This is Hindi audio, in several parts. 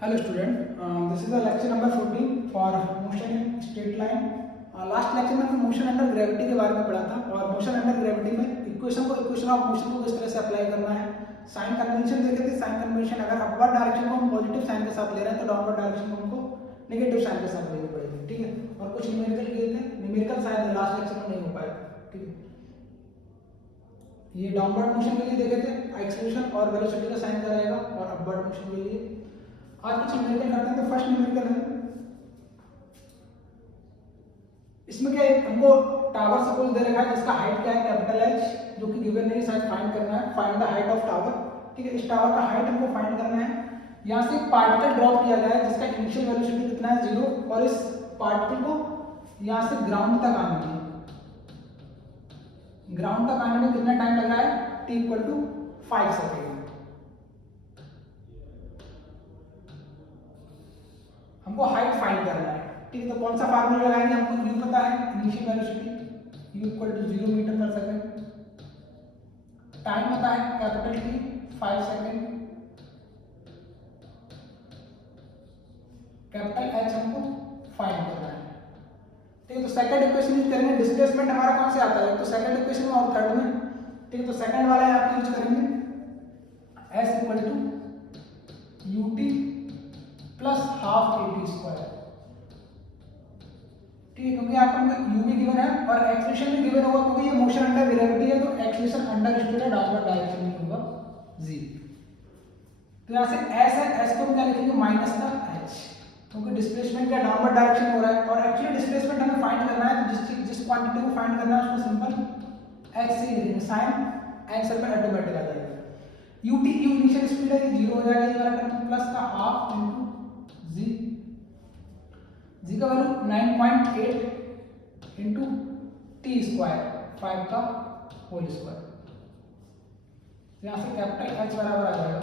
Hello student, this is the lecture number 14 for motion in straight line. Last lecture में हमने मोशन अंडर ग्रेविटी के बारे में पढ़ा था और मोशन अंडर ग्रेविटी में इक्वेशन ऑफ मोशन को किस तरह से अप्लाई करना है, साइन कन्वेंशन देखे थे। साइन कन्वेंशन अगर अपवर्ड डायरेक्शन को हम पॉजिटिव साइन के साथ ले रहे हैं तो डाउनवर्ड डायरेक्शन को हमको नेगेटिव साइन के साथ लेनी पड़ेगी, ठीक है। और कुछ न्यूमेरिकल किए थे, न्यूमेरिकल शायद लास्ट लेक्चर में नहीं हो पाया, ठीक है। ये डाउनवर्ड मोशन के लिए देखे थे, एक्सेलरेशन और वेलोसिटी का साइन क्या रहेगा, और अपवर्ड मोशन के लिए आज कुछ न्यूमेरिकल करते हैं। तो फर्स्ट न्यूमेरिकल है, इसमें क्या है, हमको टावर सपोज दे रखा है जिसका हाइट क्या है कैपिटल एच, जो कि गिवन नहीं, शायद फाइंड करना है, find the height of tower, ठीक है। इस टावर का हाइट हमको फाइंड करना है। यहाँ से एक पार्टिकल ड्रॉप किया गया है जिसका इनिशियल वेलोसिटी कितना है 0, और इस पार्टिकल को यहाँ से ग्राउंड तक आने में, ग्राउंड तक आने में कितना टाइम लग रहा है, t = 5 सेकेंड। हमको हाइट फाइंड करना है, ठीक है। तो कौन सा फार्मूला लगाएंगे, हमको u पता है, इनिशियल वेलोसिटी u = 0 मीटर पर सेकंड, टाइम पता है capital T 5 second, capital H हमको फाइंड करना है, ठीक है। तो सेकंड इक्वेशन यूज करेंगे। डिस्प्लेसमेंट हमारा कौन से आता है, तो सेकंड इक्वेशन में और थर्ड में, ठीक है। तो सेकंड वाला यहाँ पे यूज करेंगे s = ut plus half at², ठीक है। क्योंकि आपको u भी गिवन है और एक्सेलरेशन भी गिवन होगा, क्योंकि ये मोशन अंडर ग्रेविटी है तो एक्सेलरेशन अंडर स्टूड है, डाउनवर्ड डायरेक्शन में होगा g। तो यहाँ से s है, s को हम क्या लिखेंगे माइनस का h, क्योंकि डिस्प्लेसमेंट का डाउनवर्ड डायरेक्शन हो रहा है और एक्चुअली डिस्प्लेसमेंट हमें फाइंड करना है। तो जिस क्वांटिटी को फाइंड करना है उसको सिंपल h से ही लिखेंगे, साइन आंसर पे ऑटोमेटिक आ जाएगा। ut u इनिशियल स्पीड है, 0 हो जाएगा, ये वाला टर्म प्लस का हाफ इनटू g का वैल्यू 9.8 इंटू t², 5 का होल स्क्वायर। यहाँ से कैपिटल H बराबर आ जाएगा।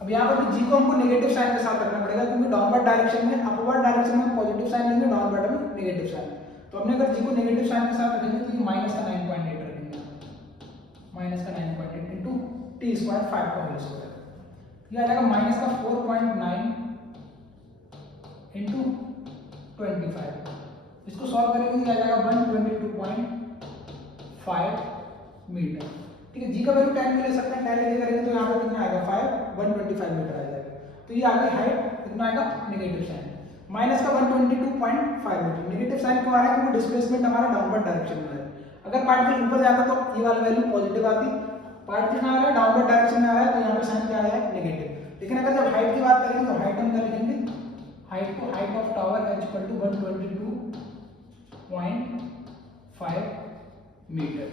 अब यहाँ पर g को हमको नेगेटिव साइन के साथ रखना पड़ेगा, क्योंकि डाउनवर्ड डायरेक्शन में, अपवर्ड डायरेक्शन में पॉजिटिव साइन लेंगे, डाउनवर्ड में नेगेटिव साइन। तो हमने अगर g को नेगेटिव साइन के साथ रखेंगे तो ये माइनस का 9.8 रखेंगे, माइनस का 9.8 इंटू t², 5 का होल स्क्वायर। ये आ जाएगा माइनस का 4.9 इंटू 25। इसको सॉल्व करेंगे तो आ जाएगा 122.5 मीटर, ठीक है। जी का वैल्यू 10 ले सकते हैं, 10 लेके करेंगे तो यहाँ पे कितना आएगा 125 मीटर आ जाएगा। तो ये आगे हाइट कितना आएगा, नेगेटिव साइन, माइनस का 122.5 मीटर। नेगेटिव साइन क्यों आ रहा है, क्योंकि डिस्प्लेसमेंट हमारा डाउनवर्ड डायरेक्शन में है। अगर पार्टिकल ऊपर जाता तो ये वाला वैल्यू पॉजिटिव आती, पार्टिकल कहाँ आ रहा है, डाउनवर्ड डायरेक्शन में आ रहा है, तो यहाँ पे साइन क्या आया है, नेगेटिव। लेकिन अगर जब हाइट की बात करेंगे तो हाइट हम क्या लिखेंगे, हाइट को, height of tower h = 122.5 metre,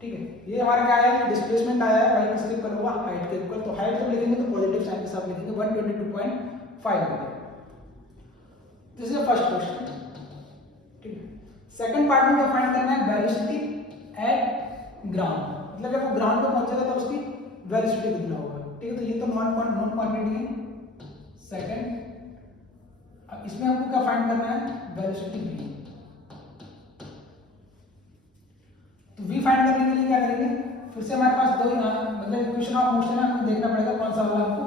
ठीक है। ये हमारा क्या आया है, डिस्प्लेसमेंट आया है, वही किसके इक्वल होगा, हाइट के इक्वल। तो हाइट जब लिखेंगे तो पॉजिटिव साइन के साथ लिखेंगे 122.5 metre. This is the first question, ठीक है। सेकंड पार्ट में क्या फाइंड करना है, वेलोसिटी एट ग्राउंड, मतलब जब वो ग्राउंड पे पहुंचेगा तो उसकी वेलोसिटी कितना होगा, ठीक है। तो ये तो नॉन क्वांटिटी है। सेकंड, अब इसमें हमको क्या फाइंड करना है, वेलोसिटी v। तो v फाइंड करने के लिए क्या करेंगे, फिर से हमारे पास दो मतलब इक्वेशन ऑफ मोशन है, हमको देखना पड़ेगा कौन सा वाला हमको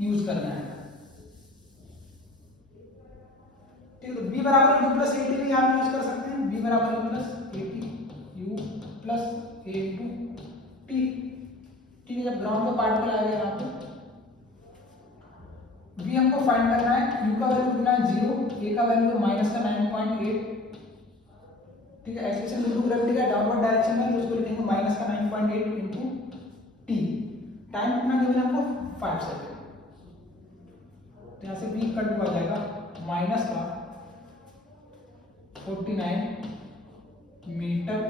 यूज करना है, ठीक है। तो v बराबर u प्लस at भी आप यूज कर सकते हैं, v बराबर u plus at, u plus a two t, ठीक है। जब ग्राउंड पे पार्टिकल आएगा यहाँ पे v हमको फाइंड करना है, u का वैल्यू कितना है 0, a का वैल्यू है माइनस का 9.8, ठीक है। एक्सेलरेशन इनटू ग्रेविटी का डाउनवर्ड डायरेक्शन में, तो उसको लिखेंगे माइनस का 9.8 इंटू t, टाइम कितना गिवन है हमको 5 सेकंड। तो यहाँ से v इक्वल टू आ जाएगा माइनस का 49 मीटर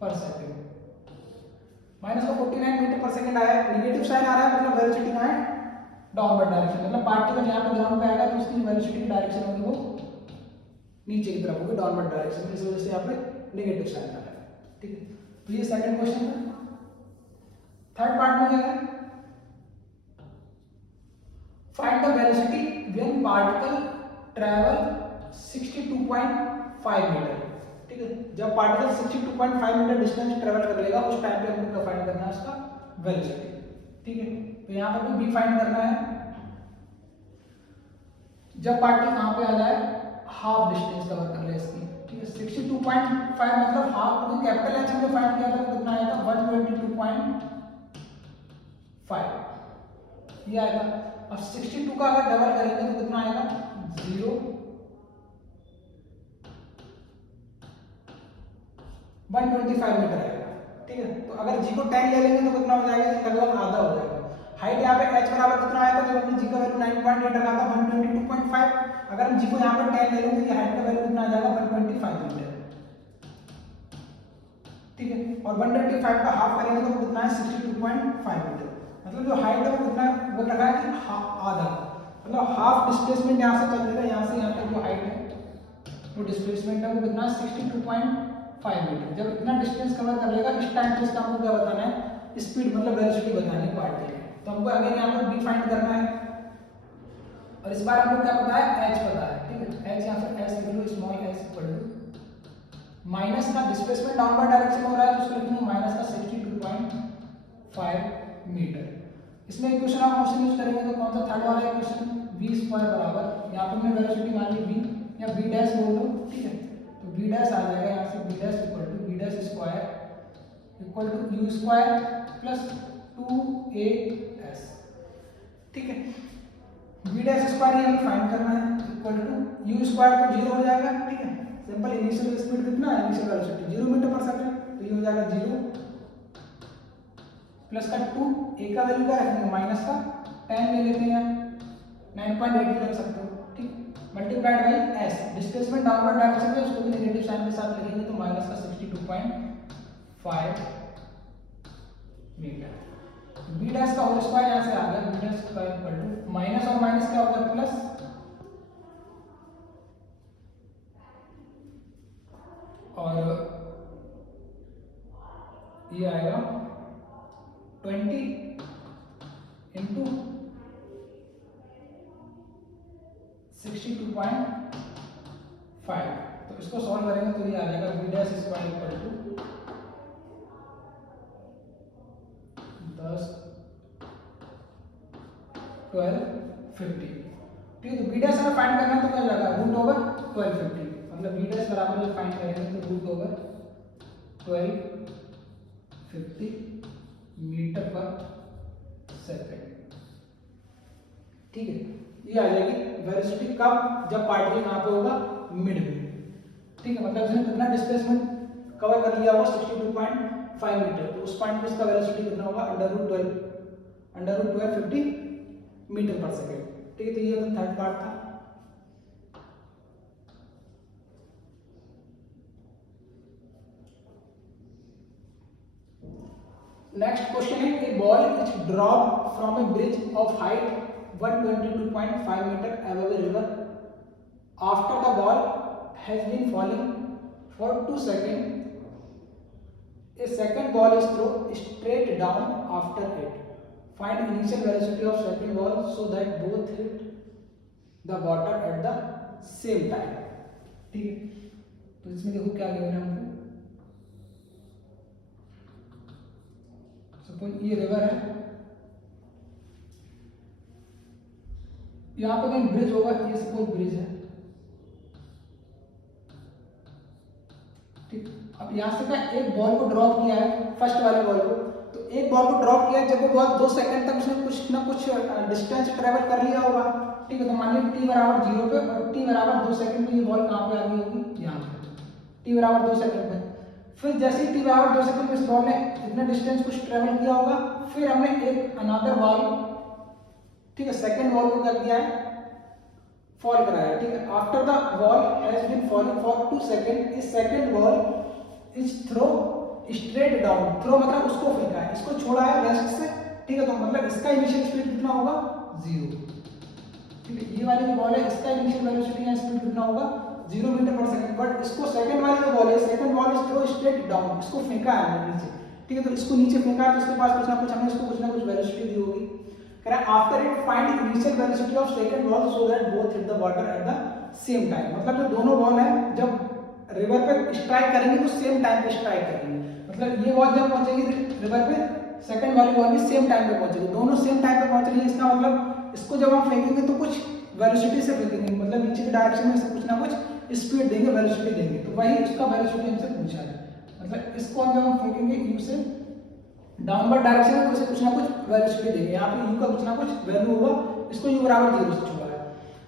पर सेकंड, माइनस का 49 मीटर पर सेकंड आया है। नेगेटिव साइन आ रहा है, मतलब वेलोसिटी कहाँ है, डाउनवर्ड डायरेक्शन, मतलब पार्टिकल यहाँ पे ग्राउंड पे आएगा तो उसकी वेलोसिटी की डायरेक्शन होगी वो नीचे की तरफ होगी, डाउनवर्ड डायरेक्शन में, इस वजह से यहाँ पे नेगेटिव साइन आ रहा है, ठीक है। तो ये सेकंड क्वेश्चन है। थर्ड पार्ट में क्या है, find the velocity when particle travel 62.5 metre, ठीक है। जब पार्टिकल 62.5 मीटर डिस्टेंस ट्रैवल कर लेगा उस टाइम पे हमको फाइंड करना है उसका वेलोसिटी, ठीक है, तो यहाँ पर भी बी फाइंड करना है जब पार्टिकल कहाँ पे आ जाए, हाफ डिस्टेंस कवर कर ले इसकी। ठीक है, 62.5 मतलब हाफ, क्योंकि कैपिटल एच हमने फाइंड किया था तो कितना आएगा 122.5 ये आएगा। अब 62 का अगर डबल करेंगे तो कितना आएगा 125 मीटर आएगा। ठीक है, तो अगर जी को 10 ले लेंगे तो कितना हो जाएगा, लगभग आधा हो जाएगा। हाइट यहाँ पे h बराबर कितना आया था, जब हमने जी का वैल्यू 9.8 रखा था 122.5, अगर हम जी को यहाँ पर 10 ले लेंगे तो ये हाइट का वैल्यू कितना आ जाएगा 125 मीटर। ठीक है, और 125 का हाफ करेंगे तो कितना है 62.5 मीटर। मतलब जो हाइट है वो कितना वो रखा है कि आधा, मतलब हाफ डिस्प्लेसमेंट यहाँ से चलेगा, यहाँ से यहाँ तक जो हाइट है वो डिस्प्लेसमेंट है वो कितना 62.5 मीटर। जब इतना डिस्टेंस कवर कर लेगा इस टाइम पे इसका हमको क्या बताना है, स्पीड मतलब वेलोसिटी बतानी है पार्टिकल। तो हमको अगेन यहाँ पर बी फाइंड करना है और इस बार हमको क्या पता है, एच पता है। ठीक है, एच यहाँ पर एस लिख लो, small S equal to minus का डिस्प्लेसमेंट डाउनवर्ड डायरेक्शन हो रहा है तो उसको लिखेंगे माइनस का 62.5 मीटर। इसमें इक्वेशन ऑफ मोशन यूज करेंगे तो कौन सा थर्ड वाला इक्वेशन, v स्क्वायर बराबर यहाँ पर हमने वेलोसिटी मान ली v या v डैश बोल लो। ठीक है, तो v डैश आ जाएगा यहाँ से v dash equal to v dash square equal to u square plus 2as। ठीक है, v डैश स्क्वायर ये हमें फाइंड करना है इक्वल टू u स्क्वायर तो 0 हो जाएगा। ठीक है, सिंपल इनिशियल स्पीड कितना है, इनिशियल वेलोसिटी 0 मीटर पर सेकंड, तो ये हो जाएगा 0 प्लस का 2, ए का वैल्यू क्या रखेंगे माइनस का 10 ले लेते हैं, 9.8 भी रख सकते हो। ठीक, multiplied by S, displacement downward direction में उसको भी नेगेटिव साइन के साथ लिखेंगे तो माइनस का 62.5 मीटर। बी डैश का होल स्क्वायर यहाँ से आ गया, B dash square equal to minus और माइनस क्या होगा प्लस, और ये आएगा 20 इंटू 62.5। तो इसको सॉल्व करेंगे तो ये आ जाएगा B dash square equal to 10 12 50। ठीक है, तो बी डैश हमें फाइंड करना है तो क्या जाएगा √1250, मतलब बी डैश बराबर जो फाइंड करेंगे तो √1250 मीटर पर सेकंड। ठीक है, ये आ जाएगी वेलोसिटी कब, जब पार्टिकल कहाँ पे होगा, मिड में। ठीक है, मतलब इसने कितना डिस्प्लेसमेंट कवर कर लिया होगा 62.5 मीटर, तो उस पॉइंट पे इसका वेलोसिटी कितना होगा √1250 मीटर पर सेकंड। ठीक है, तो ये थर्ड पार्ट था। नेक्स्ट क्वेश्चन है, a ball is drop from a bridge of height 122.5 metre above a river. After the ball has been falling for 2 seconds, a second ball is thrown straight down after it. Find initial velocity of second ball so that both hit the water at the same time. ठीक है, तो इसमें देखो क्या गिवन है हमको। सपोज ये रिवर है, यहाँ पे कहीं ब्रिज होगा, ये सपोज ब्रिज है। ठीक, अब यहाँ से क्या एक बॉल को ड्रॉप किया है, फर्स्ट वाले बॉल को, तो एक बॉल को ड्रॉप किया है, जब वो बॉल 2 सेकंड तक उसने कुछ ना कुछ डिस्टेंस ट्रेवल कर लिया होगा। ठीक है, तो मान लीजिए t बराबर 0 पे और t बराबर 2 सेकंड पे ये बॉल कहाँ पे आ गई होगी, यहाँ पे t बराबर 2 सेकंड पे। फिर जैसे ही t बराबर 2 सेकंड पे इस बॉल ने इतना डिस्टेंस कुछ ट्रेवल किया होगा, फिर हमने एक अनदर बॉल, ठीक है, सेकंड बॉल को कर दिया है, फॉल कराया। ठीक है, after the ball has been falling for 2 second, इस second ball is throw straight down, throw मतलब उसको फेंका है, इसको छोड़ा है रेस्ट से। ठीक है, तो मतलब इसका इनिशियल स्पीड कितना होगा 0। ठीक है, ये वाली जो बॉल है इसका इनिशियल वेलोसिटी या स्पीड कितना होगा 0 मीटर पर सेकंड, बट इसको सेकंड वाली जो बॉल है, second ball is throw straight down, इसको फेंका है हमने नीचे। ठीक है, तो इसको नीचे फेंका है तो इसके पास कुछ ना कुछ हमने इसको कुछ ना कुछ वेलोसिटी दी होगी। कह रहा है after it find initial velocity of second ball so that both hit the water at the same time. मतलब जो दोनों बॉल है जब रिवर पे स्ट्राइक करेंगे तो सेम टाइम पे स्ट्राइक करेंगे, मतलब ये बॉल जब पहुंचेगी रिवर पे सेकंड वाली वॉल भी सेम टाइम पे पहुंचेगी, दोनों सेम टाइम पे पहुंच रही है। इसका मतलब इसको जब हम फेंकेंगे तो कुछ वेलोसिटी से फेंकेंगे, मतलब नीचे की डायरेक्शन में से कुछ ना कुछ स्पीड देंगे, वेलोसिटी देंगे, तो वही उसका वेलोसिटी हमसे पूछा है। मतलब इसको हम जब हम फेंकेंगे यू से डाउनवर्ड डायरेक्शन में, तो उसे कुछ ना कुछ वेलोसिटी देंगे। यहाँ पे यू का कुछ ना कुछ वैल्यू होगा, इसको यू बराबर 0 से छुआ है।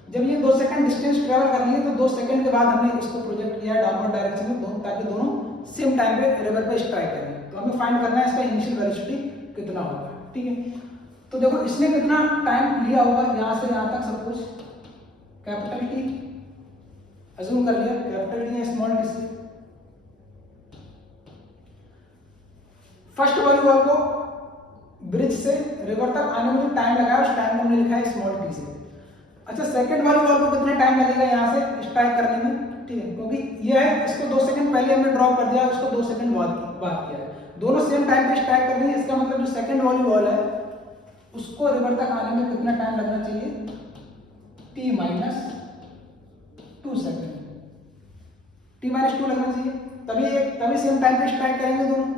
जब ये 2 सेकंड डिस्टेंस ट्रेवल कर लिए तो 2 सेकंड के बाद हमने इसको प्रोजेक्ट किया है डाउनवर्ड डायरेक्शन में, ताकि दोनों सेम टाइम पे रिवर पे स्ट्राइक करें। तो हमें फाइंड करना है इसका इनिशियल वेलोसिटी कितना होगा, ठीक है। तो देखो इसने कितना टाइम लिया होगा यहाँ से यहाँ तक, सपोज कैपिटल टी अज्यूम कर लिया, कैपिटल टी है स्मॉल टी से। फर्स्ट वाली वॉल को ब्रिज से रिवर तक आने में जो टाइम लगा उस टाइम को हमने लिखा है स्मॉल टी से। अच्छा सेकंड वाली वॉल को कितना टाइम लगेगा यहाँ से स्ट्राइक करने में, ठीक है, क्योंकि ये है इसको 2 सेकंड पहले हमने ड्रॉप कर दिया, उसको 2 सेकंड बाद किया है, दोनों सेम टाइम पे स्ट्राइक कर रही है। इसका मतलब जो सेकंड वाली वॉल है उसको रिवर तक आने में कितना टाइम लगना चाहिए, t minus 2 second, t minus 2 लगना चाहिए, तभी सेम टाइम पे स्ट्राइक करेंगे दोनों,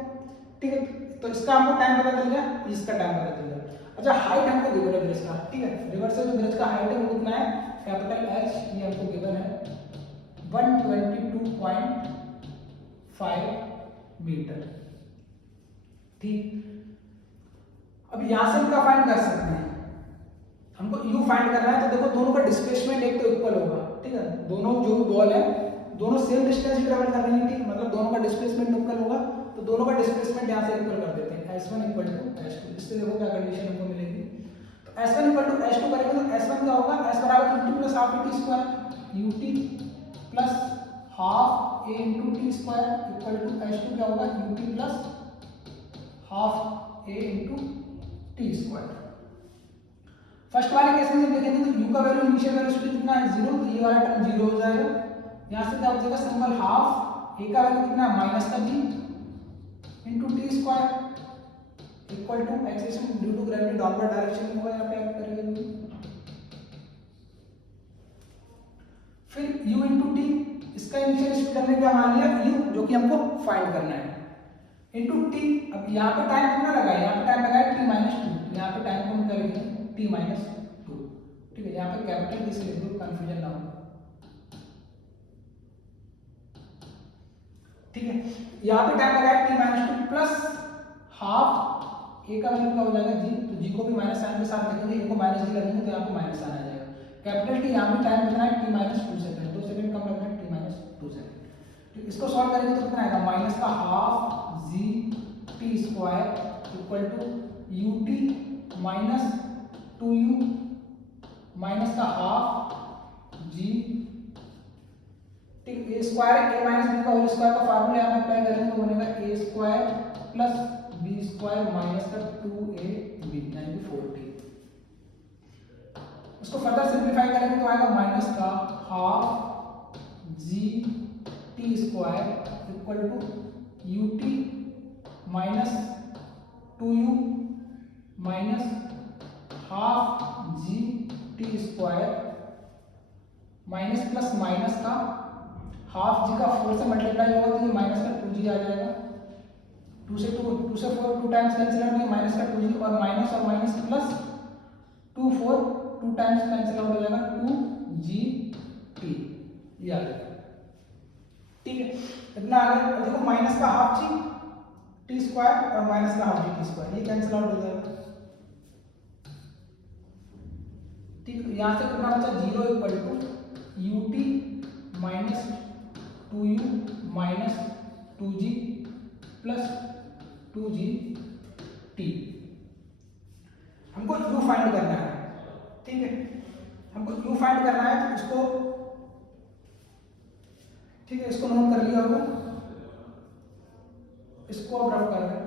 ठीक है। तो इसका हमको टाइम पता चल गया, इसका टाइम पता चल गया। अच्छा हाइट हमको गिवन है ब्रिज का, ठीक है, रिवर से जो ब्रिज का हाइट है वो कितना है, कैपिटल H, ये हमको गिवन है 122.5 मीटर, ठीक। अब यहां से हम क्या फाइंड कर सकते हैं, हमको u फाइंड करना है। तो देखो दोनों का डिस्प्लेसमेंट एक तो इक्वल होगा, ठीक है, दोनों जो भी बॉल है दोनों सेम डिस्टेंस ट्रेवल कर रही है, ठीक, मतलब दोनों का डिस्प्लेसमेंट इक्वल होगा, तो दोनों का डिस्प्लेसमेंट यहां से इक्वल कर देते हैं, s1 = s2। इससे देखो क्या कंडीशन हमको मिलेगी, तो s1 = s2 करेंगे तो s1 क्या होगा, s बराबर ut + ½ t square, ut plus half a × t square equal to s2 क्या होगा, ut plus half a × t square. First वाले केस में जब देखेंगे तो u का वैल्यू इनिशियल वेलोसिटी कितना है 0, तो ये वाला टर्म 0 हो जाएगा। यहाँ से क्या बचेगा सिंबल हाफ, a का वैल्यू कितना है माइनस का g into T square equal to acceleration due to gravity downward direction में होगा, यहाँ पे ऐड करेंगे। फिर u इंटू टी, इसका इनिशियल स्पीड हमने क्या मान लिया u, जो कि हमको फाइंड करना है, इंटू टी। अब यहाँ पे टाइम कितना लगा है, यहाँ पे टाइम लगा है t - 2, यहाँ पे टाइम को हम क्या लिखेंगे t - 2, ठीक है, यहाँ पे कैपिटल टी से लिख दो, कंफ्यूजन ना हो, ठीक है। यहाँ पे टाइम लगा है t - 2 प्लस हाफ, a का वैल्यू क्या हो जाएगा g, तो g को भी माइनस साइन के साथ लिखेंगे, a को माइनस जी लगेंगे तो यहाँ पे माइनस साइन आ जाएगा। कैपिटल टी, यहाँ पे टाइम कितना है t - 2 सेकंड, 2 सेकंड कम लगना है t - 2 सेकंड, ठीक। इसको सॉल्व करेंगे तो कितना आएगा, माइनस का half g t square equal to ut minus 2u minus का हाफ g, ठीक, a square a minus b का होल स्क्वायर का फार्मूला यहाँ पे अप्लाई करेंगे तो बनेगा a square plus b square minus का 2ab यानी कि 4t। उसको फर्दर सिंप्लीफाई करेंगे तो आएगा माइनस का half g t square equal to ut minus 2u minus half g t square minus plus minus का हाफ जी का 4 से मल्टीप्लाई होगा तो ये माइनस का 2g आ जाएगा, 2 से 4 2 टाइम्स कैंसिल आउट, माइनस का 2g और minus plus 2 times cancel out हो जाएगा 2gt, ये आ गया, ठीक है। इतना आ गया। और देखो माइनस का हाफ जी टी स्क्वायर और माइनस का हाफ जी टी स्क्वायर ये कैंसिल आउट हो जाएगा, ठीक। यहाँ से कितना बचा 0 equal to ut minus 2u minus 2g plus 2gt, हमको u फाइंड करना है, ठीक है, हमको u फाइंड करना है। तो इसको, ठीक है, इसको नोट कर लिया होगा, इसको अब रफ कर रहे हैं।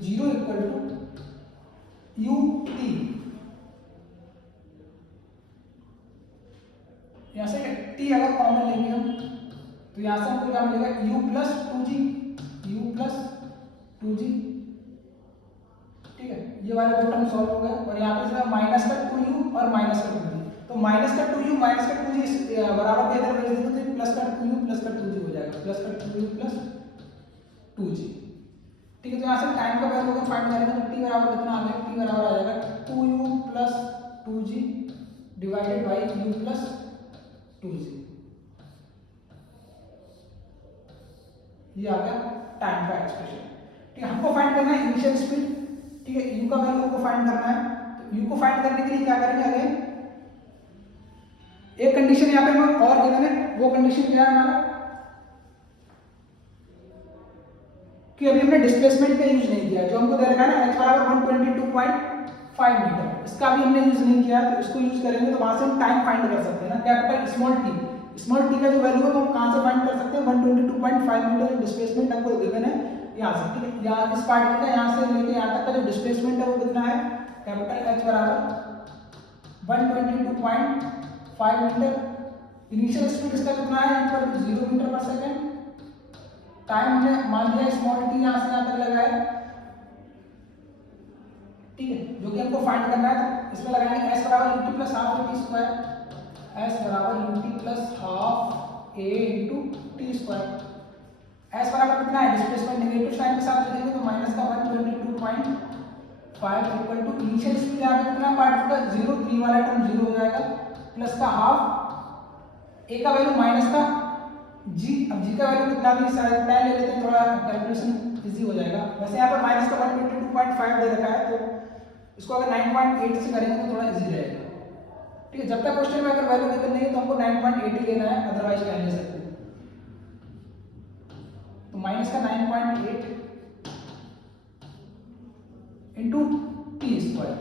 Zero equal to u t, यहां से टी अगर कॉमन लेंगे हम तो यहां से हमको क्या मिलेगा u plus 2g, u plus 2g, ठीक है। ये वाला दो टर्म सॉल्व हो गए और यहाँ पे माइनस का 2u और माइनस का 2g, तो माइनस का 2u माइनस का 2g बराबर के इधर भेज देते तो प्लस का 2u प्लस का 2g हो जाएगा, प्लस का 2u प्लस 2g, ठीक है। तो यहाँ से टाइम का वैल्यू अगर फाइंड करेंगे तो t बराबर कितना आ जाएगा, t बराबर आ जाएगा 2u plus 2g divided by u plus 2g, ये आ गया टाइम का एक्सप्रेशन, ठीक है। हमको फाइंड करना है इनिशियल स्पीड, ठीक है। u का वैल्यू को फाइंड करना है, तो u को फाइंड करने के लिए क्या करेंगे, अगेन एक कंडीशन यहाँ पे हम और गिवन है, वो कंडीशन क्या है हमारा कि अभी हमने डिस्प्लेसमेंट का यूज नहीं किया, जो हमको दे रखा है ना h बराबर 122.5 मीटर, इसका भी हमने यूज नहीं किया, तो इसको यूज करेंगे तो वहां से हम टाइम फाइंड कर सकते हैं ना, कैपिटल स्मॉल टी का जो वैल्यू है वो हम कहां से फाइंड कर सकते हैं, 122.5 मीटर डिस्प्लेसमेंट हमको गिवन है यहाँ से, ठीक है। यहाँ इस पार्टिकल का यहाँ से लेके यहाँ तक का जो डिस्प्लेसमेंट है वो कितना है, कैपिटल H बराबर 122.5 मीटर, इनिशियल स्पीड इसका कितना है, इक्वल टू 0 मीटर पर सेकेंड, टाइम हमने मान लिया स्मॉल टी यहाँ से यहाँ तक लगा है, ठीक है, जो कि हमको फाइंड करना है, तो इसमें लगाएंगे s बराबर ut plus half a t square, s बराबर ut plus half a into T square, s बराबर कितना है, डिस्प्लेसमेंट नेगेटिव साइन के साथ लिखेंगे तो माइनस का 122.5 इक्वल टू इनिशियल स्पीड यहाँ पे कितना पार्टिकल का 0, 3 वाला टर्म 0 हो जाएगा, प्लस का हाफ a का वैल्यू माइनस का g, अब g का वैल्यू कितना भी शायद टाइम ले लेते हैं, थोड़ा कैलकुलेशन इजी हो जाएगा, वैसे यहाँ पर माइनस का 122.5 दे रखा है, तो इसको अगर 9.8 से करेंगे तो थोड़ा इजी रहेगा, ठीक है। जब तक क्वेश्चन में अगर वैल्यू गिवन नहीं है तो हमको 9.8 ही लेना है, अदरवाइज क्या ले सकते हैं, तो माइनस का 9.8 इंटू टी स्क्वायर,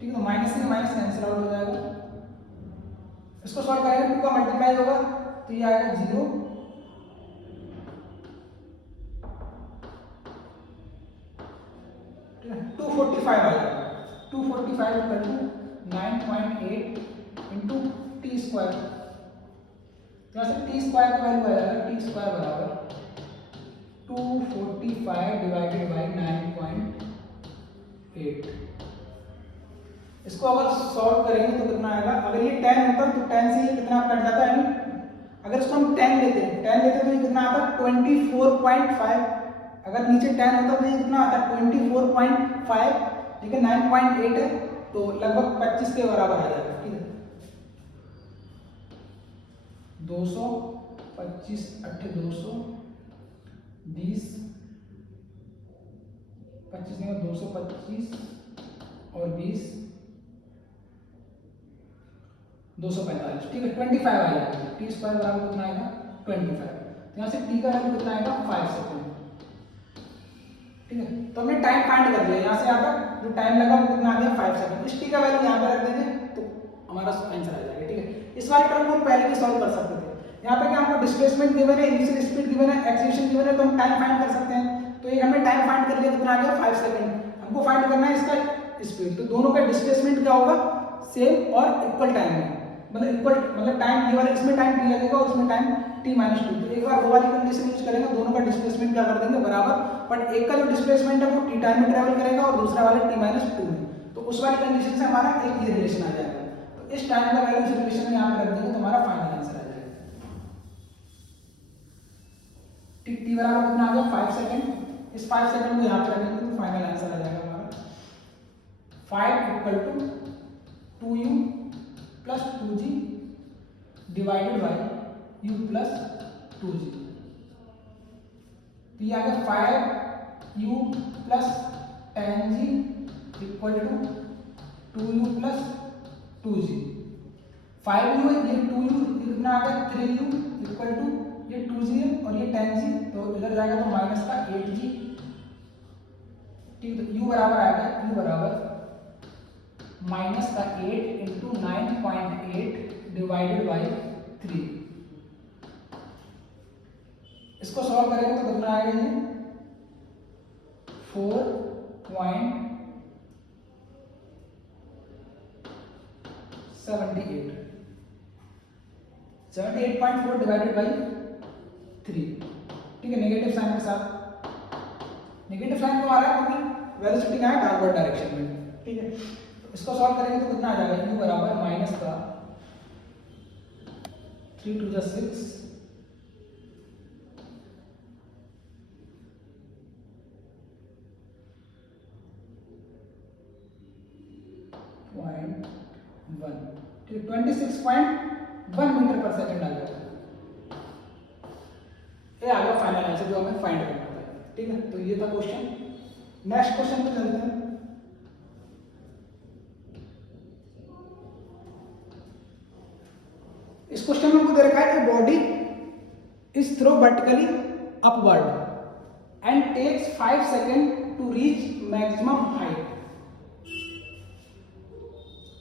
ठीक है। तो माइनस से माइनस कैंसिल आउट हो जाएगा, इसको सॉल्व करेंगे 2 का मल्टीप्लाई होगा तो ये आएगा 0, ठीक है, 245 आएगा, 245 equal to 9.8 into T square, तो यहाँ से टी स्क्वायर का वैल्यू आ जाएगा, टी स्क्वायर बराबर 245 डिवाइडेड बाई 9.8, इसको अगर सॉल्व करेंगे तो कितना आएगा, अगर ये 10 होता तो 10 से ये कितना कट जाता है, अगर इसको हम 10 लेते तो ये कितना आता 24.5, अगर नीचे 10 होता तो ये कितना आता 24.5, ठीक है, 9.8 है तो लगभग 25 के बराबर आ जाएगा, ठीक है। 225 8 220 25 नहीं 225 और 20 245, ठीक है, 25 आ जाएगा, टी स्क्वायर बराबर कितना आएगा 25, तो यहाँ से टी का वैल्यू कितना आएगा 5 सेकंड, ठीक है। तो हमने टाइम फाइंड कर लिया, यहाँ से यहाँ तक जो टाइम लगा वो कितना आ गया 5 सेकंड, इस टी का वैल्यू यहाँ पे रख देंगे तो हमारा आंसर आ जाएगा, ठीक है। इस वाले टर्म को हम पहले भी सॉल्व कर सकते थे, यहाँ पे क्या हमको डिस्प्लेसमेंट गिवन है, इनिशियल स्पीड गिवन है, एक्सेलरेशन गिवन है, तो हम टाइम फाइंड कर सकते हैं, तो ये हमने टाइम फाइंड कर लिया, कितना आ गया 5 सेकंड, हमको फाइंड करना है इसका स्पीड, तो दोनों का डिस्प्लेसमेंट क्या होगा सेम और इक्वल टाइम में, मतलब टाइम ये वाला इसमें टाइम t लगेगा और उसमें टाइम t-2, तो एक बार वो वाली कंडीशन यूज करेंगे, दोनों का डिस्प्लेसमेंट क्या कर देंगे बराबर, बट एक का जो डिस्प्लेसमेंट है वो t टाइम में ट्रैवल करेगा और दूसरा वाला t-2 में, तो उस वाली कंडीशन से हमारा एक ये रिलेशन आ जाएगा, तो इस टाइम का वैल्यू इस रिलेशन में यहाँ पे रख देंगे तो हमारा फाइनल आंसर आ जाएगा, ठीक। t बराबर कितना आ गया 5 सेकंड, इस 5 सेकंड को यहाँ पे रखेंगे तो फाइनल आंसर आ जाएगा हमारा 5 equal to 2u plus 2g divided by u plus 2g, तो ये आ गया 5u plus 10g equal to 2u plus 2g, 5u है ये 2u कितना आ गया 3u इक्वल टू ये 2g है और ये 10g, तो इधर जाएगा तो माइनस का 8g, ठीक। तो u बराबर आएगा u बराबर माइनस का 8 इंटू 9.8 डिवाइडेड बाई 3, इसको सॉल्व करेंगे तो कितना आएगा ये 78.4 डिवाइडेड बाई 3, ठीक है, नेगेटिव साइन के साथ, नेगेटिव साइन क्यों आ रहा है? क्योंकि वेलोसिटी का है डाउनवर्ड डायरेक्शन में, ठीक है। तो इसको सॉल्व करेंगे तो कितना आ जाएगा, u बराबर माइनस का 3 to the 6 0.1, ठीक है, 26.1 मीटर पर सेकंड आ जाएगा। ये आ गया फाइनल आंसर जो हमें फाइंड करना था, ठीक है। तो ये था क्वेश्चन। नेक्स्ट क्वेश्चन पे चलते हैं। इस क्वेश्चन में हमको दे रखा है कि body is throw vertically upward and takes 5 second to reach maximum height.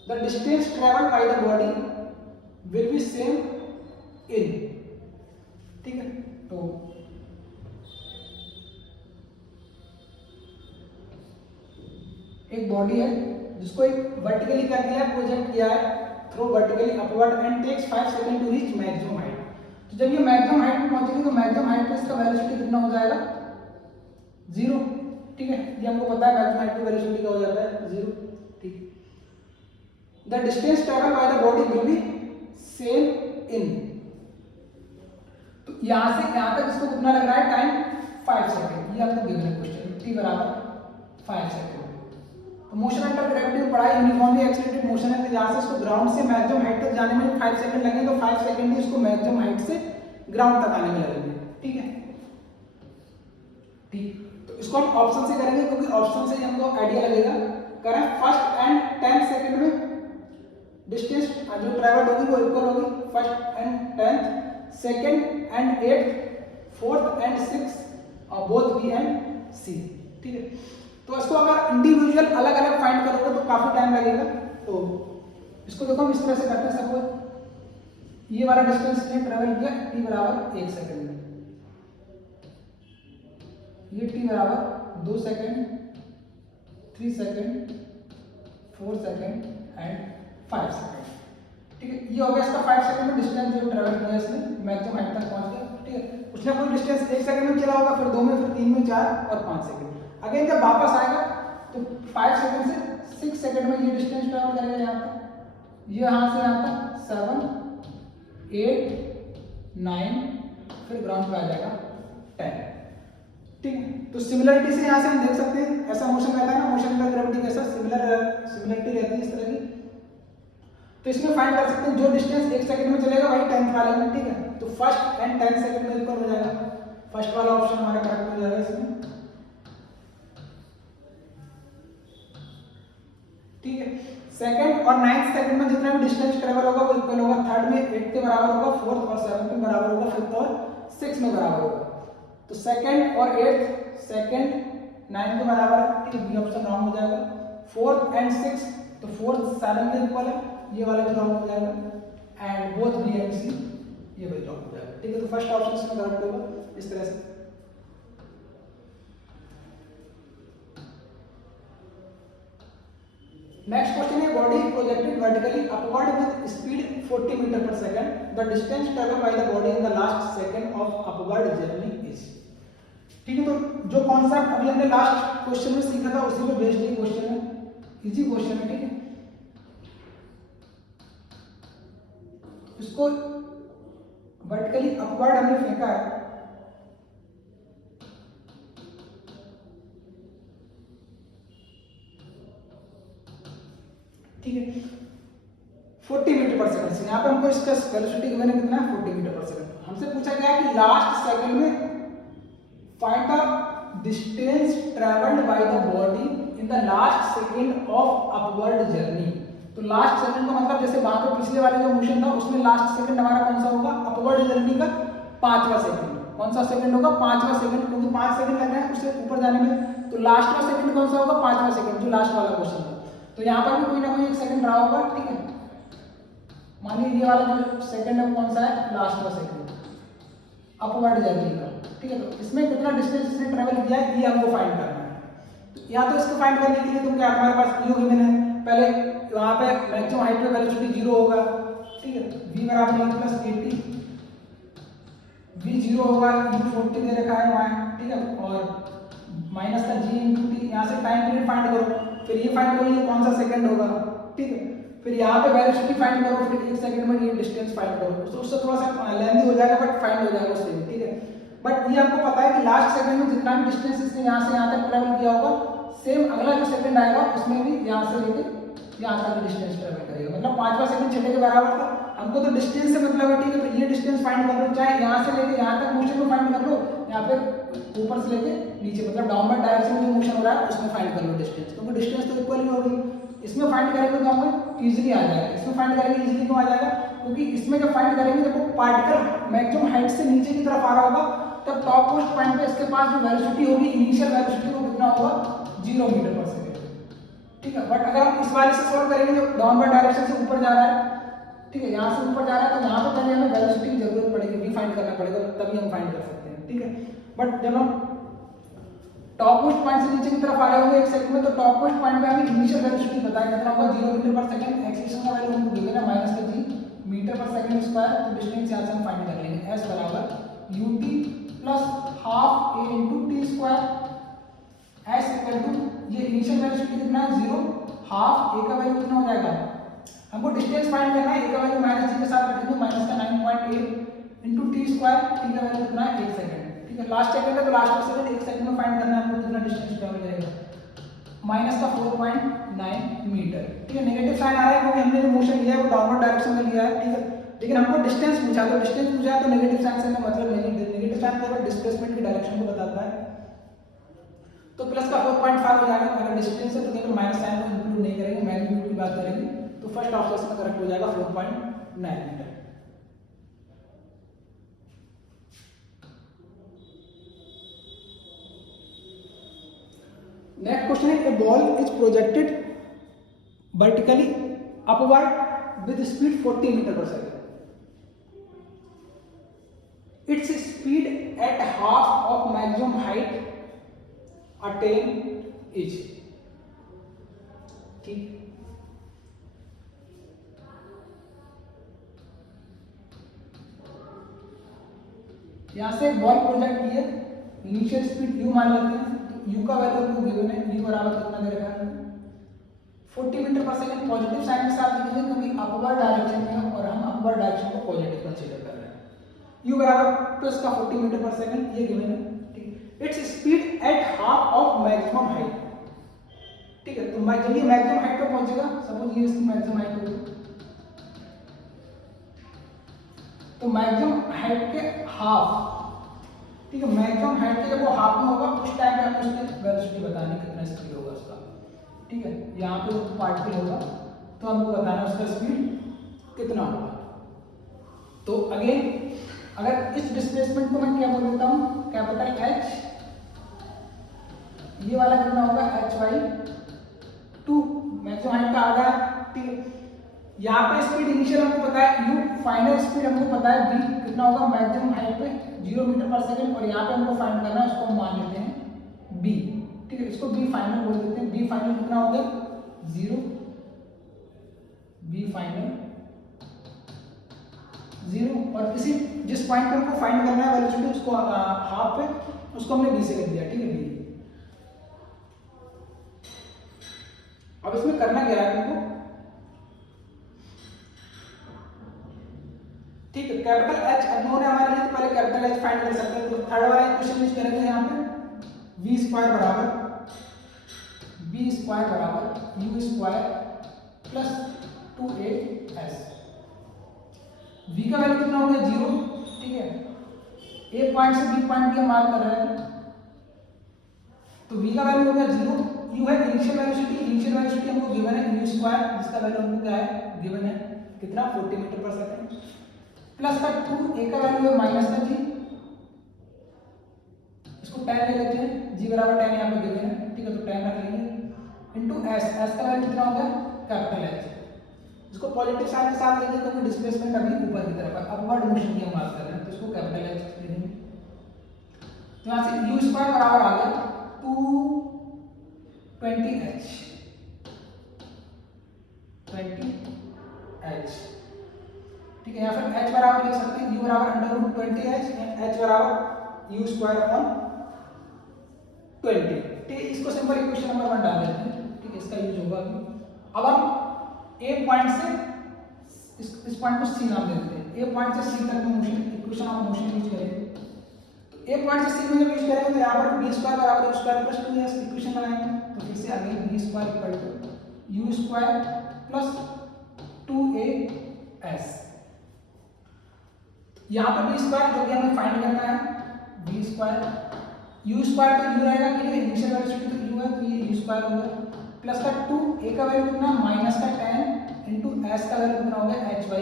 The distance travelled by the body will be same in, ठीक है। तो एक बॉडी है जिसको एक वर्टिकली कर दिया, प्रोजेक्ट किया है throw vertically upward and takes 5 second to reach maximum height. तो जब ये मैक्सिमम हाइट पे पहुंचेगी तो मैक्सिमम हाइट पे इसका वेलोसिटी कितना हो जाएगा, 0, ठीक है। ये हमको पता है मैक्सिमम हाइट पे वेलोसिटी क्या हो जाता है, 0, ठीक। The distance travel by the body will be same इन, तो यहां से यहां तक इसको कितना लग रहा है टाइम, 5 सेकंड। ये आपको गिवन है क्वेश्चन, t बराबर 5 सेकंड। तो मोशन अंडर ग्रेविटी में पढ़ा है यूनिफॉर्मली एक्सीलरेटेड मोशन है, तो यहाँ से इसको ग्राउंड से मैक्सिमम हाइट तक जाने में 5 सेकंड लगेंगे, तो 5 सेकंड ही इसको मैक्सिमम हाइट से ग्राउंड तक आने में लगेंगे, ठीक है, ठीक। तो इसको हम ऑप्शन से करेंगे क्योंकि ऑप्शन से ही हमको आइडिया लगेगा। करें फर्स्ट एंड 10 सेकंड में डिस्टेंस जो ट्रैवल होगी वो इक्वल होगी first and 10th, second and 8th, 4th and 6th और बोथ बी एंड सी, ठीक है। तो इसको अगर इंडिविजुअल अलग अलग फाइंड करोगे तो काफी टाइम लगेगा। तो इसको देखो हम इस तरह से करते हैं। सपोज ये वाला डिस्टेंस ने ट्रेवल किया t बराबर 1 सेकंड में, ये t बराबर 2 second, 3 second, 4 second and 5 second, ठीक है। ये हो गया इसका 5 सेकंड में डिस्टेंस जो ट्रेवल किया इसने मैक्सिमम हाइट तक पहुंच गया, ठीक है। उसने कोई डिस्टेंस 1 सेकंड में चला होगा, फिर 2 में, फिर 3 में, 4 और 5 सेकंड। अगेन जब वापस आएगा तो 5 सेकंड से 6 सेकंड में ये डिस्टेंस ट्रेवल करेगा यहाँ तक, ये यहाँ से यहाँ तक 7, 8, 9, फिर ग्राउंड पे आ जाएगा 10, ठीक है। तो सिमिलरिटी से यहाँ से हम देख सकते हैं ऐसा मोशन रहता है ना, मोशन अंडर ग्रेविटी कैसा सिमिलरिटी रहती है इस तरह की। तो इसमें फाइंड कर सकते हैं जो डिस्टेंस 1 सेकंड में चलेगा वही 10th वाले में, ठीक है। तो फर्स्ट एंड 10 सेकंड में इक्वल हो जाएगा, फर्स्ट वाला ऑप्शन हमारा करेक्ट हो जाएगा इसमें, ठीक है। सेकंड और 9th सेकंड में जितना भी डिस्टेंस ट्रेवल होगा वो इक्वल होगा, थर्ड में 8 के बराबर होगा, 4th और 7th में बराबर होगा, 5th और 6th में बराबर होगा। तो सेकंड और 8th, सेकंड 9 के बराबर, ठीक है, बी ऑप्शन रॉन्ग हो जाएगा। 4th एंड 6th, तो 4th 7 के इक्वल है, ये वाला भी रॉन्ग हो जाएगा। एंड बोथ बी एंड सी, ये भी रॉन्ग हो जाएगा, ठीक है। तो फर्स्ट ऑप्शन इसमें करेक्ट होगा इस तरह से। नेक्स्ट क्वेश्चन है body projected vertically upward with speed 40 metre पर second. The distance travelled by the body in the last second of upward journey is, ठीक है। तो जो कॉन्सेप्ट अभी हमने लास्ट क्वेश्चन में सीखा था उसी पे बेस्ड ये क्वेश्चन है, इजी क्वेश्चन है, ठीक है। इसको वर्टिकली अपवर्ड हमने फेंका है, ठीक है, 40 मीटर पर सेकंड से। यहाँ पे हमको इसका वेलोसिटी गिवन है कितना, 40 मीटर पर सेकंड। हमसे पूछा गया है कि लास्ट सेकंड में find the distance travelled by the body in the last second of upward journey. तो लास्ट सेकंड का मतलब जैसे वहां पे पिछले वाले जो मोशन था उसमें लास्ट सेकंड हमारा कौन सा होगा, अपवर्ड जर्नी का 5वां सेकंड। कौन सा सेकंड होगा, 5वां सेकंड, क्योंकि 5 सेकंड लग रहे हैं उससे ऊपर जाने में। तो लास्ट वाला सेकंड कौन सा होगा, 5वां सेकंड, जो लास्ट वाला क्वेश्चन था। तो यहाँ पर भी कोई ना कोई एक सेकंड रहा होगा, ठीक है। मान लीजिए ये वाला जो सेकंड है कौन सा है, लास्ट वाला सेकंड अपवर्ड जर्नी का, ठीक है। तो इसमें कितना डिस्टेंस इसने ट्रेवल किया है ये हमको फाइंड करना है। तो या तो इसको फाइंड करने के लिए तुम क्या, हमारे पास ये गिवन है, पहले वहां पे मैक्सिमम हाइट पे वेलोसिटी 0 होगा, ठीक है। v बराबर u प्लस 80, v 0 होगा, u 40 दे रखा है वहां, ठीक है। और माइनस का जी इंटू टी, यहाँ से टाइम पीरियड फाइंड करो, फिर ये फाइंड करो ये कौन सा सेकंड होगा, ठीक है, फिर यहाँ पे वेलोसिटी फाइंड करो, फिर 1 सेकंड में ये डिस्टेंस फाइंड करो, तो उससे थोड़ा सा लेंथी हो जाएगा बट फाइंड हो जाएगा उससे भी, ठीक है। बट ये आपको पता है कि लास्ट सेकंड में जितना भी डिस्टेंस इसने यहाँ से यहाँ तक ट्रेवल किया होगा, सेम अगला जो सेकंड आएगा उसमें भी यहाँ से लेके यहाँ तक डिस्टेंस ट्रेवल करेगा, मतलब 5वां सेकंड चलने के बराबर था। हमको तो डिस्टेंस से मतलब है, ठीक है, तो ये डिस्टेंस फाइंड कर लो, चाहे यहाँ से लेके यहाँ तक मोशन में फाइंड कर लो, यहाँ पे ऊपर से लेके नीचे मतलब डाउनवर्ड डायरेक्शन में जो मोशन हो रहा है उसमें फाइंड कर लो डिस्टेंस, क्योंकि डिस्टेंस तो इक्वल ही होगी। इसमें फाइंड करेंगे तो हमें इजीली आ जाएगा, इसमें फाइंड करेंगे इजीली क्यों आ जाएगा, क्योंकि इसमें जब फाइंड करेंगे जब वो पार्टिकल मैक्सिमम हाइट से नीचे की तरफ आ रहा होगा, तब टॉप मोस्ट पॉइंट पे इसके पास जो वेलोसिटी होगी, इनिशियल वेलोसिटी वो कितना होगा, 0 मीटर पर सेकंड, ठीक है। बट अगर हम इस वाले से सॉल्व करेंगे जो डाउनवर्ड डायरेक्शन से ऊपर जा रहा है, ठीक है, यहाँ से ऊपर जा रहा है, तो यहाँ पे पहले हमें वेलोसिटी की जरूरत पड़ेगी, भी फाइंड करना पड़ेगा, तभी हम फाइंड कर सकते हैं, ठीक है। बट जब हम टॉप मोस्ट पॉइंट से नीचे की तरफ आ रहे होंगे 1 सेकंड में, तो टॉप मोस्ट पॉइंट पे हमें इनिशियल वेलोसिटी पता है कितना होगा, 0 मीटर पर सेकंड, एक्सीलरेशन का वैल्यू हमको गिवन है माइनस का जी मीटर पर सेकंड स्क्वायर, तो डिस्टेंस यहाँ से हम फाइंड कर लेंगे, s बराबर ut plus half a into T square, s equal to ये इनिशियल वेलोसिटी कितना है 0, हाफ a का वैल्यू कितना हो जाएगा, हमको डिस्टेंस फाइंड करना है, a का वैल्यू माइनस जी के साथ रखेंगे, माइनस का 9.8 इंटू टी स्क्वायर, t का वैल्यू कितना है 1 सेकंड, ठीक है। लास्ट सेकंड है तो लास्ट का सेकंड 1 सेकंड में फाइंड करना है हमको, कितना डिस्टेंस ट्रैवल करेगा, माइनस का 4.9 मीटर, ठीक है। नेगेटिव साइन आ रहा है क्योंकि हमने जो मोशन लिया है वो डाउनवर्ड डायरेक्शन में लिया है, ठीक है, लेकिन हमको डिस्टेंस पूछा, तो डिस्टेंस पूछा है तो नेगेटिव साइन से हमें मतलब नहीं, नेगेटिव साइन केवल डिस्प्लेसमेंट की डायरेक्शन को बताता है, तो प्लस का 4.5 हो जाएगा, अगर डिस्टेंस है तो केवल माइनस साइन को इंक्लूड नहीं करेंगे, मैग्नीट्यूड की बात करेंगे, तो फर्स्ट ऑप्शन में करेक्ट हो जाएगा 4.9 मीटर। नेक्स्ट क्वेश्चन है, a ball is projected vertically upward with speed 40 metre पर second, its speed at half of maximum height attain is, ठीक, यहां से बॉल प्रोजेक्ट की है, इनिशियल स्पीड u मान लेते हैं, तो u का वैल्यू हमको गिवन है, v बराबर कितना दे रखा है 40 मीटर पर सेकंड, पॉजिटिव साइन के साथ लिखेंगे क्योंकि अपवर्ड डायरेक्शन में है और हम अपवर्ड डायरेक्शन को पॉजिटिव कंसीडर कर रहे हैं, u बराबर प्लस का 40 मीटर पर सेकंड, ये गिवन है, ठीक। It's speed at half of maximum height, ठीक है, तो जब ये मैक्सिमम हाइट पे पहुंचेगा, सपोज ये इसकी मैक्सिमम हाइट होगी, तो मैक्सिमम हाइट के हाफ, ठीक है, मैक्सिमम हाइट के जब वो हाफ में होगा उस टाइम पे हमें उसकी वेलोसिटी बतानी कितना स्पीड होगा उसका, ठीक है। यहाँ पे पार्टिकल होगा तो हमको बताना उसका स्पीड कितना होगा, तो अगेन अगर इस डिस्प्लेसमेंट को मैं क्या बोल देता हूँ, कैपिटल H, ये वाला कितना होगा h/2, मैक्सिमम हाइट का आधा है, ठीक है। यहाँ पे स्पीड इनिशियल हमको पता है u, फाइनल स्पीड हमको पता है v कितना होगा मैक्सिमम हाइट पे 0 मीटर पर सेकंड, और यहाँ पे हमको फाइंड करना है, उसको हम मान लेते हैं b, ठीक है, इसको b फाइनल बोल देते हैं, b फाइनल कितना हो गया 0, b फाइनल 0, और किसी जिस पॉइंट पे हमको फाइंड करना है वेलोसिटी उसको हाफ पे, उसको हमने b से लिख दिया, ठीक है, b। अब इसमें करना क्या है तुमको, ठीक है, कैपिटल H अननोन है हमारे लिए, तो पहले कैपिटल H फाइंड कर सकते हैं, तो थर्ड वाला इक्वेशन यूज करेंगे यहाँ पे, v स्क्वायर बराबर u square plus 2as, v का वैल्यू कितना हो गया 0, ठीक है, a पॉइंट से b पॉइंट की हम बात कर रहे हैं, तो v का वैल्यू हो गया 0, u है इनिशियल वेलोसिटी हमको गिवन है u स्क्वायर, जिसका वैल्यू हमको क्या है गिवन है कितना 40 मीटर पर सेकंड, प्लस का 2, a का वैल्यू है माइनस का g, इसको tan ले लेते हैं, g बराबर tan यहाँ पे गिवन है, ठीक है, तो tan रख लेंगे, इनटू s का वैल्यू कितना होगा कैपिटल H, इसको पॉजिटिव साइन के साथ लेंगे क्योंकि डिस्प्लेसमेंट अभी ऊपर की तरफ है, अपवर्ड मोशन की हम बात कर रहे हैं, तो इसको कैपिटल H ले लेंगे, तो यहाँ से u स्क्वायर बराबर आ गया 20h, ठीक है, या फिर h बराबर लिख सकते हैं u बराबर अंडर रूट 20h, h बराबर u स्क्वायर अपॉन 20, ठीक है, इसको सिंपल इक्वेशन नंबर 1 डाल देते हैं। ठीक है, इसका यूज होगा अभी। अब हम ए पॉइंट से इस पॉइंट को सी नाम देते हैं। ए पॉइंट से सी तक में motion equation of motion use करेंगे। तो ए पॉइंट से सी में जब यूज करेंगे तो यहाँ पर b स्क्वायर बराबर u square plus 2s equation बनाएंगे। तो फिर से आगे b square equal to u square plus 2as। यहाँ पर b स्क्वायर जो कि हमें फाइंड करना है, b स्क्वायर u स्क्वायर तो u रहेगा कि इनिशियल वेलोसिटी तो u है, तो ये u स्क्वायर होगा प्लस का 2 a का वैल्यू कितना माइनस का 10 इनटू s का वैल्यू कितना होगा h/2।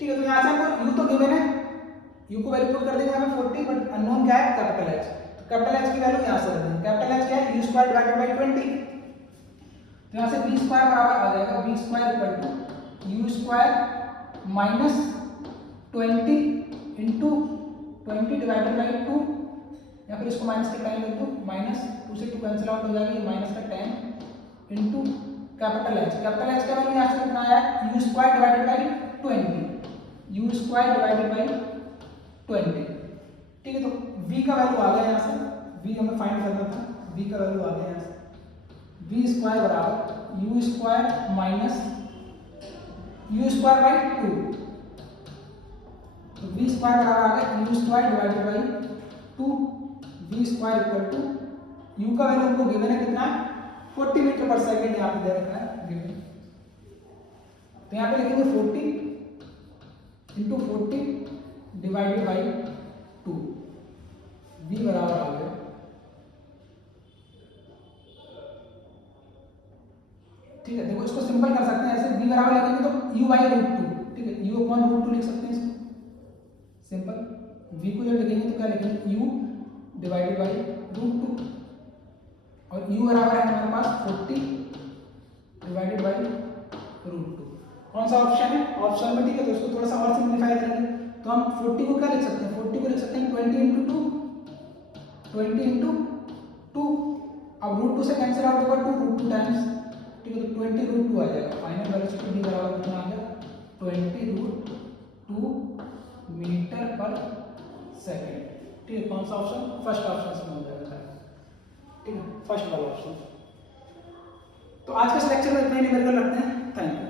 ठीक है, तो यहाँ से हमको u तो गिवन है, u को वैल्यू पुट कर देंगे हमें 40, बट अननोन क्या है कैपिटल h। तो कैपिटल h की वैल्यू यहाँ से रख देंगे। कैपिटल h क्या है u स्क्वायर डिवाइडेड बाय 20। तो यहाँ से b स्क्वायर बराबर आ जाएगा b square equal to u square minus 20 into 20 divided by 2, या फिर इसको माइनस का 10 लिख दो, माइनस 2 से 2 कैंसिल आउट हो जाएगा, ये माइनस का 10 into capital h। Capital h का वैल्यू यहाँ से कितना आया u square divided bye 20, u square divided bye 20। ठीक है, तो v का वैल्यू आ गया यहाँ से, v हमें फाइंड करना था, v का वैल्यू आ गया यहाँ से v स्क्वायर बराबर u square minus u square by 2। तो v स्क्वायर बराबर आ गया u square divided by 2, v square equal to u का वैल्यू हमको गिवन है कितना 40 मीटर पर सेकंड यहाँ पे दे रखा है गिवन। तो यहाँ पे लिखेंगे 40 इंटू 40 डिवाइडेड बाय 2, v बराबर आ गया ठीक है। देखो इसको सिंपल कर सकते हैं ऐसे, v बराबर लिखेंगे तो u बाई रूट 2। ठीक है, u अपॉन रूट 2 लिख सकते हैं इसको सिंपल। v को जब लिखेंगे तो क्या लिखेंगे u डिवाइडेड बाई रूट 2, और u बराबर है हमारे पास 40 डिवाइडेड बाई रूट 2। कौन सा ऑप्शन है ऑप्शन में? ठीक है, तो इसको थोड़ा सा और सिंप्लीफाई करेंगे तो हम 40 को क्या लिख सकते हैं, 40 को लिख सकते हैं 20 इंटू 2। अब रूट 2 से कैंसिल आउट होगा 2 रूट 2 टाइम्स। ठीक है, तो 20 रूट 2 आ जाएगा। फाइनल वेलोसिटी v बराबर कितना आ गया 20 रूट 2 मीटर पर सेकेंड। ठीक है, कौन सा ऑप्शन? फर्स्ट ऑप्शन से हो जाएगा। ठीक है, फर्स्ट वाला ऑप्शन। तो आज के इस लेक्चर में इतना ही निकल कर रखते हैं। Thank you.